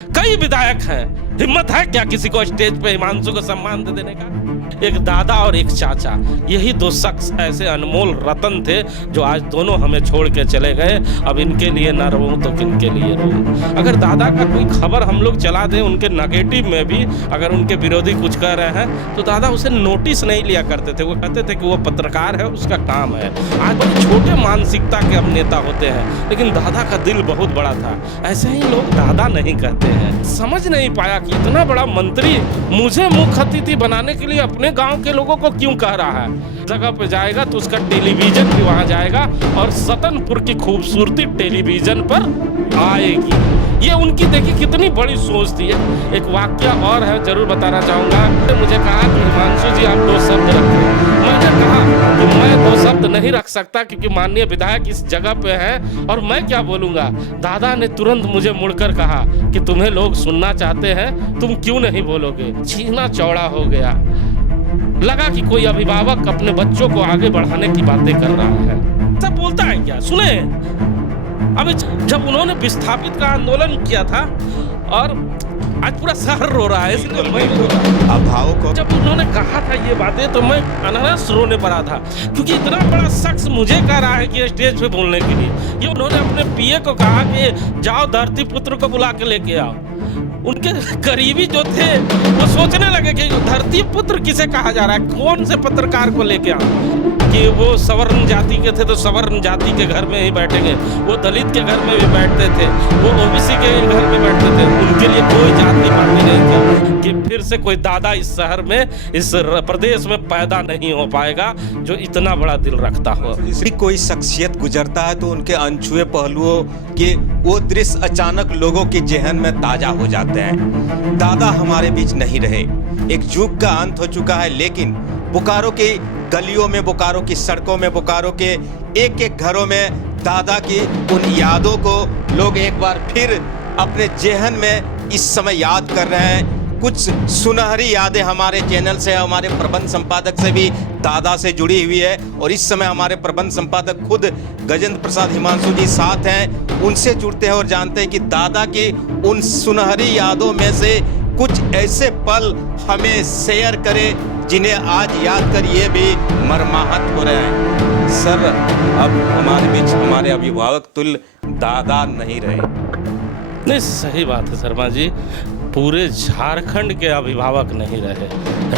कई विधायक हैं, हिम्मत है क्या किसी को स्टेज पे हिमांशु को सम्मान दे देने का? एक दादा और एक चाचा, यही दो शख्स ऐसे अनमोल रतन थे जो आज दोनों हमें छोड़ के चले गए। अब इनके लिए ना रहूं तो किनके लिए रहूं। अगर दादा का कोई खबर हम लोग चला दें उनके नेगेटिव में भी, अगर उनके विरोधी कुछ कह रहे हैं तो दादा उसे नोटिस नहीं लिया करते थे। वो कहते थे कि वो पत्रकार है, उसका काम है। आज बड़े छोटे मानसिकता के अब नेता होते हैं, लेकिन दादा का दिल बहुत बड़ा था। ऐसे ही लोग दादा नहीं कहते हैं। समझ नहीं पाया कि इतना बड़ा मंत्री मुझे मुख्य अतिथि बनाने के लिए अपने गांव के लोगों को क्यों कह रहा है। जगह पे जाएगा तो उसका टेलीविजन भी वहां जाएगा और सतनपुर की खूबसूरती टेलीविजन पर आएगी। ये उनकी देखिए कितनी बड़ी सोच थी। एक वाक्य और है, जरूर बताना चाहूंगा। मुझे कहा कि हिमांशु जी आप 2 शब्द रखें। मैंने कहा कि मैं 2 शब्द नहीं रख सकता क्योंकि माननीय विधायक इस जगह पे हैं और मैं क्या बोलूंगा। दादा ने तुरंत मुझे मुड़कर कहा कि तुम्हें लोग सुनना चाहते हैं, तुम क्यों नहीं बोलोगे। छीना चौड़ा हो गया। लगा कि कोई अभिभावक अपने बच्चों को आगे बढ़ाने की बातें कर रहा है। सब बोलता है क्या, सुने। अभी जब उन्होंने विस्थापित का आंदोलन किया था और आज पूरा शहर रो रहा है, इसलिए मैं अभावक जब उन्होंने कहा था ये बातें तो मैं अनरस रोने पड़ा था, क्योंकि इतना बड़ा शख्स मुझे कह रहा है कि स्टेज पे बोलने के लिए। ये उन्होंने अपने पीए को कहा कि जाओ धरती पुत्र को बुला के लेके आओ। उनके करीबी जो थे वो सोचने लगे कि धरती पुत्र किसे कहा जा रहा है, कौन से पत्रकार को लेके आओ। कि वो सवर्ण जाति के थे तो सवर्ण जाति के घर में ही बैठेंगे, वो दलित के घर में भी बैठते थे, वो ओबीसी के घर में बैठते थे। उनके लिए कोई जाति पाति नहीं थी। कि फिर से कोई दादा इस शहर में, इस प्रदेश में पैदा नहीं हो पाएगा जो इतना बड़ा दिल रखता हो। कोई शख्सियत गुजरता है तो उनके अनछुए पहलुओं के वो दृश्य अचानक लोगों के जेहन में ताजा हो जाते हैं। दादा हमारे बीच नहीं रहे, एक युग का अंत हो चुका है, लेकिन बोकारो की गलियों में, बोकारो की सड़कों में, बोकारो के एक एक घरों में दादा की उन यादों को लोग एक बार फिर अपने जेहन में इस समय याद कर रहे हैं। कुछ सुनहरी यादें हमारे चैनल से, हमारे प्रबंध संपादक से भी दादा से जुड़ी हुई है और इस समय हमारे प्रबंध संपादक खुद गजेंद्र प्रसाद हिमांशु जी साथ हैं। उनसे जुड़ते हैं और जानते हैं कि दादा की उन सुनहरी यादों में से कुछ ऐसे पल हमें शेयर करें जिन्हें आज याद कर ये भी मर्माहत हो रहे हैं। सर, अब हमारे बीच हमारे अभिभावक तुल्य दादा नहीं रहे। नहीं, सही बात है शर्मा जी। पूरे झारखंड के अभिभावक नहीं रहे,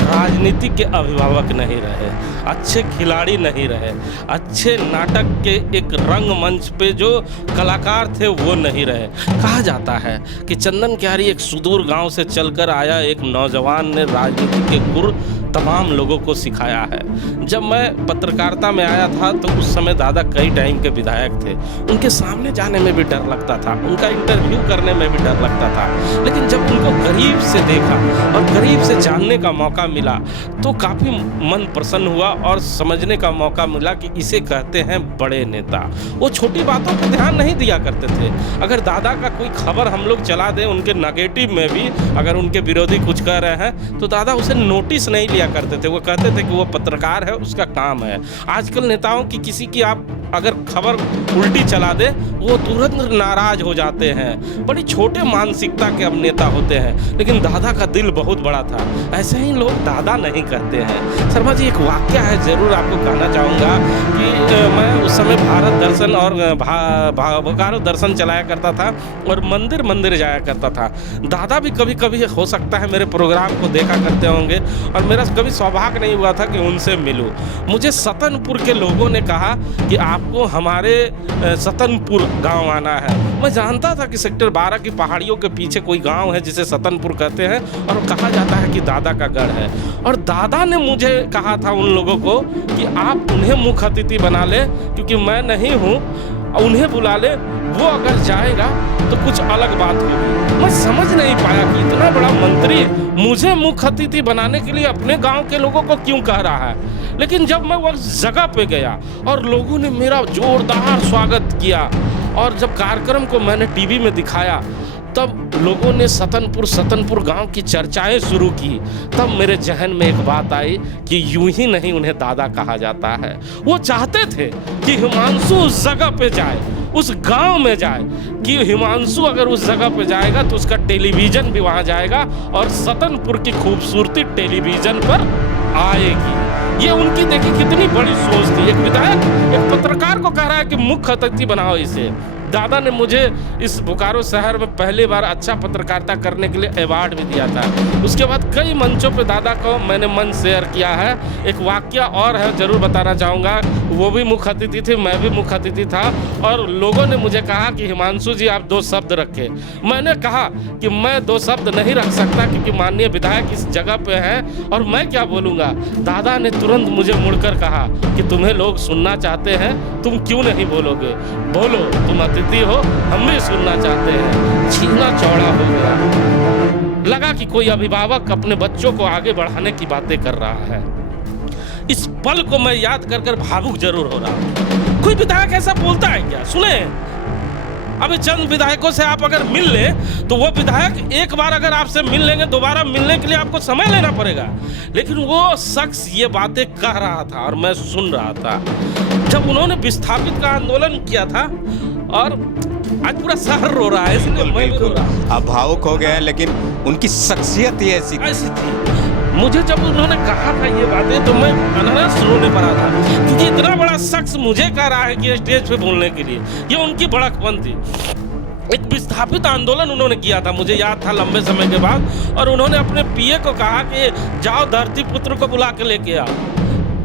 राजनीति के अभिभावक नहीं रहे, अच्छे खिलाड़ी नहीं रहे, अच्छे नाटक के एक रंगमंच पे जो कलाकार थे वो नहीं रहे। कहा जाता है कि चंदन क्यारी एक सुदूर गांव से चलकर आया एक नौजवान ने राजनीति के गुर तमाम लोगों को सिखाया है। जब मैं पत्रकारिता में आया था तो उस समय दादा कई टाइम के विधायक थे। उनके सामने जाने में भी डर लगता था, उनका इंटरव्यू करने में भी डर लगता था, लेकिन जब उनको करीब से देखा और करीब से जानने का मौका मिला तो काफ़ी मन प्रसन्न हुआ और समझने का मौका मिला कि इसे कहते हैं बड़े नेता। वो छोटी बातों पर ध्यान नहीं दिया करते थे। अगर दादा का कोई खबर हम लोग चला दें उनके नेगेटिव में भी, अगर उनके विरोधी कुछ कह रहे हैं तो दादा उसे नोटिस नहीं लिया करते थे। वो कहते थे कि वो पत्रकार है, उसका काम है। आजकल नेताओं की किसी की आप अगर खबर उल्टी चला दे वो तुरंत नाराज हो जाते हैं। बड़ी छोटे मानसिकता के अब नेता होते हैं, लेकिन दादा का दिल बहुत बड़ा था। ऐसे ही लोग दादा नहीं कहते हैं। शर्मा जी, एक वाक्य है, जरूर आपको कहना चाहूँगा कि मैं उस समय भारत दर्शन और बोकारो दर्शन चलाया करता था और मंदिर मंदिर जाया करता था। दादा भी कभी कभी हो सकता है मेरे प्रोग्राम को देखा करते होंगे और मेरा कभी सौभाग्य नहीं हुआ था कि उनसे मिलूं। मुझे सतनपुर के लोगों ने कहा कि आपको हमारे सतनपुर गांव आना है। मैं जानता था कि सेक्टर 12 की पहाड़ियों के पीछे कोई गांव है जिसे सतनपुर कहते हैं और कहा जाता है कि दादा का गढ़ है। और दादा ने मुझे कहा था उन लोगों को कि आप उन्हें मुख्य अतिथि बना ले, क्योंकि मैं नहीं हूँ, उन्हें बुला ले, वो अगर जाएगा तो कुछ अलग बात होगी। मैं समझ नहीं पाया कि इतना बड़ा मंत्री मुझे मुख्य अतिथि बनाने के लिए अपने गांव के लोगों को क्यों कह रहा है। लेकिन जब मैं उस जगह पे गया और लोगों ने मेरा जोरदार स्वागत किया और जब कार्यक्रम को मैंने टीवी में दिखाया तब लोगों ने सतनपुर गांव की चर्चाएं शुरू की। तब मेरे जहन में एक बात आई कि यूं ही नहीं उन्हें दादा कहा जाता है। वो चाहते थे कि हिमांशु उस जगह पे जाए उस गांव में जाए कि हिमांशु अगर उस जगह पे जाएगा तो उसका टेलीविजन भी वहां जाएगा और सतनपुर की खूबसूरती टेलीविजन पर आएगी। ये उनकी देखिए कितनी बड़ी सोच थी। एक विधायक एक पत्रकार को कह रहा है कि मुख्य अतिथि बनाओ इसे। दादा ने मुझे इस बोकारो शहर में पहली बार अच्छा पत्रकारिता करने के लिए अवार्ड भी दिया था। उसके बाद कई मंचों पे दादा को मैंने मंच शेयर किया है। एक वाकया और है, जरूर बताना चाहूँगा। वो भी मुख्य अतिथि थे, मैं भी मुख्य अतिथि था, और लोगों ने मुझे कहा कि हिमांशु जी आप 2 शब्द रखे। मैंने कहा कि मैं 2 शब्द नहीं रख सकता क्योंकि माननीय विधायक इस जगह पे हैं और मैं क्या बोलूँगा। दादा ने तुरंत मुझे मुड़कर कहा कि तुम्हें लोग सुनना चाहते हैं, तुम क्यों नहीं बोलोगे? बोलो, तुम अतिथि हो, हम भी सुनना चाहते हैं। छीना चौड़ा हो गया। लगा कि कोई अभिभावक अपने बच्चों को आगे बढ़ाने की बातें कर रहा है। इस पल को मैं याद कर कर भावुक जरूर हो रहा हूं। कोई विधायक ऐसा बोलता है क्या? सुने, अभी चंद विधायकों से आप अगर मिल ले तो वो विधायक एक बार अगर आपसे मिल लेंगे, दोबारा मिलने के लिए आपको समय लेना पड़ेगा। लेकिन वो शख्स ये बातें कह रहा था और मैं सुन रहा था। जब उन्होंने विस्थापित का आंदोलन किया था, और आज पूरा शहर रो रहा है, इसलिए मैं भी रो रहा हूं। आप भावुक हो गए हैं, लेकिन उनकी शख्सियत ही ऐसी थी। मुझे जब उन्होंने कहा था ये बातें तो मैं अनहरस रोने पड़ा था, क्योंकि इतना बड़ा शख्स मुझे कह रहा है कि स्टेज पे बोलने के लिए। ये उनकी बड़कपन थी। एक विस्थापित आंदोलन उन्होंने किया था, मुझे याद था, लंबे समय के बाद, और उन्होंने अपने पीए को कहा कि जाओ धरती पुत्र को बुला के लेके आओ।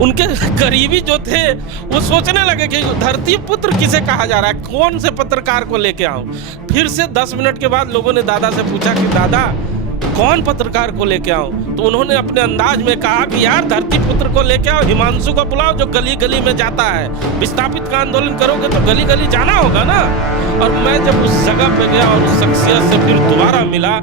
उनके करीबी जो थे वो सोचने लगे कि धरती पुत्र किसे कहा जा रहा है, कौन से पत्रकार को लेके आऊं। फिर से 10 मिनट के बाद लोगों ने दादा से पूछा कि दादा कौन पत्रकार को लेके आऊं? तो उन्होंने अपने अंदाज में कहा कि यार धरती पुत्र को लेके आओ, हिमांशु को बुलाओ जो गली गली में जाता है। विस्थापित का आंदोलन करोगे तो गली गली जाना होगा ना। और मैं जब उस जगह पे गया और उस शख्सियत से फिर दोबारा मिला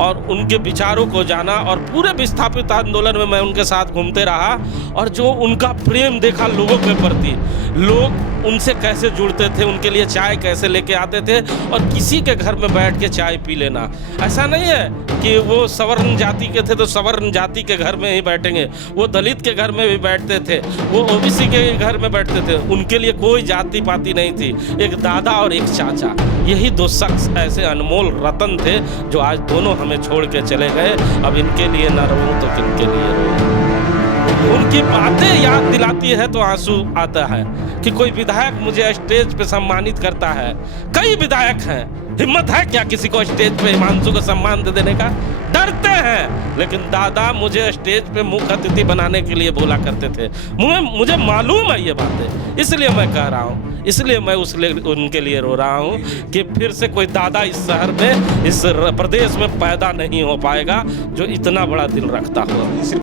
और उनके विचारों को जाना, और पूरे विस्थापित आंदोलन में मैं उनके साथ घूमते रहा, और जो उनका प्रेम देखा लोगों के प्रति, लोग उनसे कैसे जुड़ते थे, उनके लिए चाय कैसे लेके आते थे, और किसी के घर में बैठ के चाय पी लेना। ऐसा नहीं है कि वो सवर्ण जाति के थे तो सवर्ण जाति के घर में ही बैठेंगे, वो दलित के घर में भी बैठते थे, वो ओबीसी के घर में बैठते थे। उनके लिए कोई जाति पाति नहीं थी। एक दादा और एक चाचा, यही 2 शख्स ऐसे अनमोल रतन थे जो आज दोनों हमें छोड़ के चले गए। अब इनके लिए न रहूं तो किनके लिए रहूं। उनकी बातें याद दिलाती है तो आंसू आता है कि कोई विधायक मुझे स्टेज पे सम्मानित करता है। कई विधायक हैं, हिम्मत है क्या किसी को स्टेज पे हिमांशु को सम्मान दे देने का? डरते हैं। लेकिन दादा मुझे स्टेज पे मुख्य अतिथि बनाने के लिए बोला करते थे। मुझे मालूम है ये बातें, इसलिए मैं कह रहा हूँ, इसलिए मैं उनके लिए रो रहा हूँ कि फिर से कोई दादा इस शहर में, इस प्रदेश में पैदा नहीं हो पाएगा जो इतना बड़ा दिल रखता हो।